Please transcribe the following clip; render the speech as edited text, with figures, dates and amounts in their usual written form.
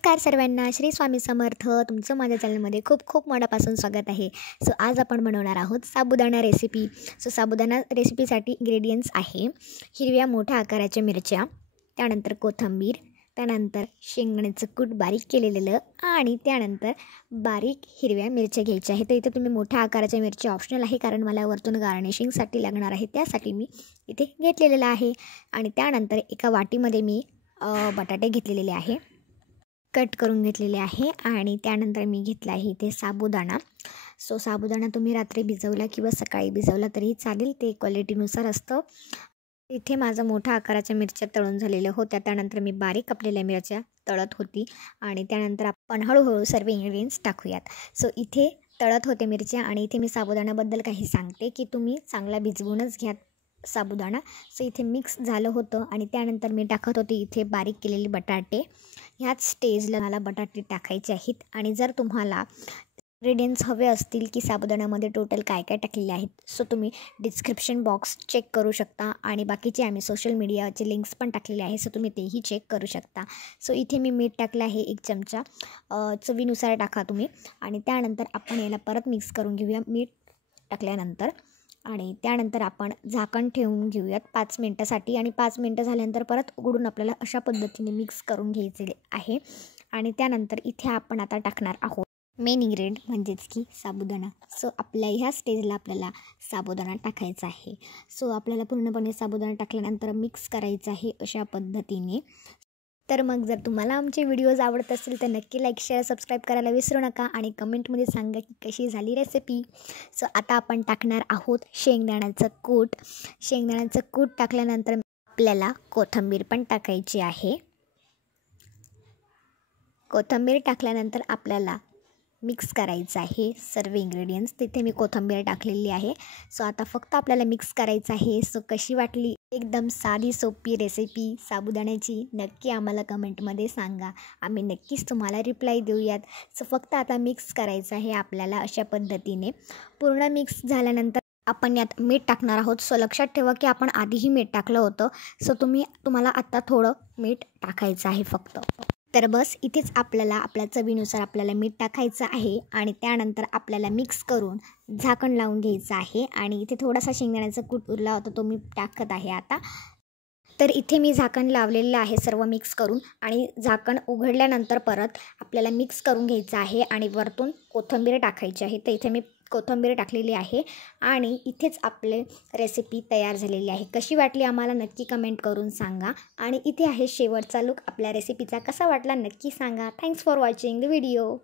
नमस्कार सर्वांना, श्री स्वामी समर्थ. तुमचं माझ्या चॅनलमध्ये खूप खूप मनापासून स्वागत आहे. सो आज आपण बनवणार आहोत साबुदाणा रेसिपी. सो साबुदाणा रेसिपीसाठी इंग्रेडियंट्स आहे हिरव्या मोठ्या आकाराच्या मिरच्या, त्यानंतर कोथिंबीर, त्यानंतर शेंगदाण्याचं कूट बारीक केलेलं आणि त्यानंतर बारीक हिरव्या मिरच्या घ्यायच्या आहेत. तर इथे तुम्ही मोठ्या आकाराच्या मिरच्या ऑप्शनल आहे, कारण मला वरतून गार्निशिंगसाठी लागणार आहे, त्यासाठी मी इथे घेतलेलं आहे. आणि त्यानंतर एका वाटीमध्ये मी बटाटे घेतलेले आहे, कट करून घेतलेले आहे. आणि त्यानंतर मी घेतला आहे इथे साबुदाणा. सो साबुदाणा तुम्ही रात्री भिजवला किंवा सकाळी भिजवला तरी चालेल, ते क्वालिटीनुसार असतं. इथे माझं मोठ्या आकाराच्या मिरच्या तळून झालेल्या होत्या, त्यानंतर मी बारीक कापलेल्या मिरच्या तळत होती. आणि त्यानंतर आपण हळूहळू सर्व इंग्रेडियंट्स टाकूयात. सो इथे तळत होते मिरच्या आणि इथे मी साबुदाण्याबद्दल काही सांगते की तुम्ही चांगला भिजवूनच घ्या साबुदाणा. सो इथे मिक्स झालं होतं आणि त्यानंतर मी टाकत होते इथे बारीक केलेले बटाटे. ह्याच स्टेजला मला बटाटे टाकायचे आहेत. आणि जर तुम्हाला इंग्रेडियंट्स हवे असतील की साबुदाण्यामध्ये टोटल काय काय टाकलेले आहेत, सो तुम्ही डिस्क्रिप्शन बॉक्स चेक करू शकता आणि बाकीचे आम्ही सोशल मीडियाचे लिंक्स पण टाकलेले आहे, सो तुम्ही तेही चेक करू शकता. सो इथे मी मीठ टाकलं आहे 1 चमचा, चवीनुसार टाका तुम्ही. आणि त्यानंतर आपण याला परत मिक्स करून घेऊया मीठ टाकल्यानंतर. आणि त्यानंतर आपण झाकण ठेवून घेऊयात 5 मिनटासाठी. आणि 5 मिनटं झाल्यानंतर परत उघडून आपल्याला अशा पद्धतीने मिक्स करून घ्यायचे आहे. आणि त्यानंतर इथे आपण आता टाकणार आहोत मेन इन्ग्रेडियंट म्हणजेच की साबुदाणा. सो आपल्या ह्या स्टेजला आपल्याला साबुदाणा टाकायचा आहे. सो आपल्याला पूर्णपणे साबुदाणा टाकल्यानंतर मिक्स करायचं आहे अशा पद्धतीने. तर मग जर तुम्हाला आमचे व्हिडिओज आवडत असतील तर नक्की लाईक, शेअर, सबस्क्राईब करायला विसरू नका आणि कमेंटमध्ये सांगा की कशी झाली रेसिपी. सो आता आपण टाकणार आहोत शेंगदाण्याचं कूट. शेंगदाण्याचं कूट टाकल्यानंतर आपल्याला कोथिंबीर पण टाकायची आहे. कोथिंबीर टाकल्यानंतर आपल्याला मिक्स करायचं आहे सर्व इंग्रेडियंट्स. तिथे मी कोथिंबीर टाकलेली आहे. सो आता फक्त आपल्याला मिक्स करायचं आहे. सो कशी वाटली एकदम साधी सोपी रेसिपी साबुदाण्याची, नक्की आम्हाला कमेंटमध्ये सांगा, आम्ही नक्कीच तुम्हाला रिप्लाय देऊयात. सो फक्त आता मिक्स करायचं आहे आपल्याला अशा पद्धतीने. पूर्ण मिक्स झाल्यानंतर आपण यात मीठ टाकणार आहोत. सो लक्षात ठेवा की आपण आधीही मीठ टाकलं होतं, सो तुम्हाला आत्ता थोडं मीठ टाकायचं आहे फक्त. तर बस इथेच आपल्याला आपल्या चवीनुसार आपल्याला मीठ टाकायचं आहे. आणि त्यानंतर आपल्याला मिक्स करून झाकण लावून घ्यायचं आहे. आणि इथे थोडासा शेंगदाण्याचा कूट उरला होता, तो मी टाकत आहे आता. तर इथे मी झाकण लावलेलं आहे सर्व मिक्स करून. आणि झाकण उघडल्यानंतर परत आपल्याला मिक्स करून घ्यायचं आहे आणि वरतून कोथिंबीर टाकायची आहे. तर इथे मी कोथिंबीर टाकलेली आहे आणि इथेच आपले रेसिपी तयार झालेली आहे. कशी वाटली आम्हाला नक्की कमेंट करून सांगा. आणि इथे आहे शेवटचा लुक आपल्या रेसिपीचा, कसा वाटला नक्की सांगा. Thanks for watching the video.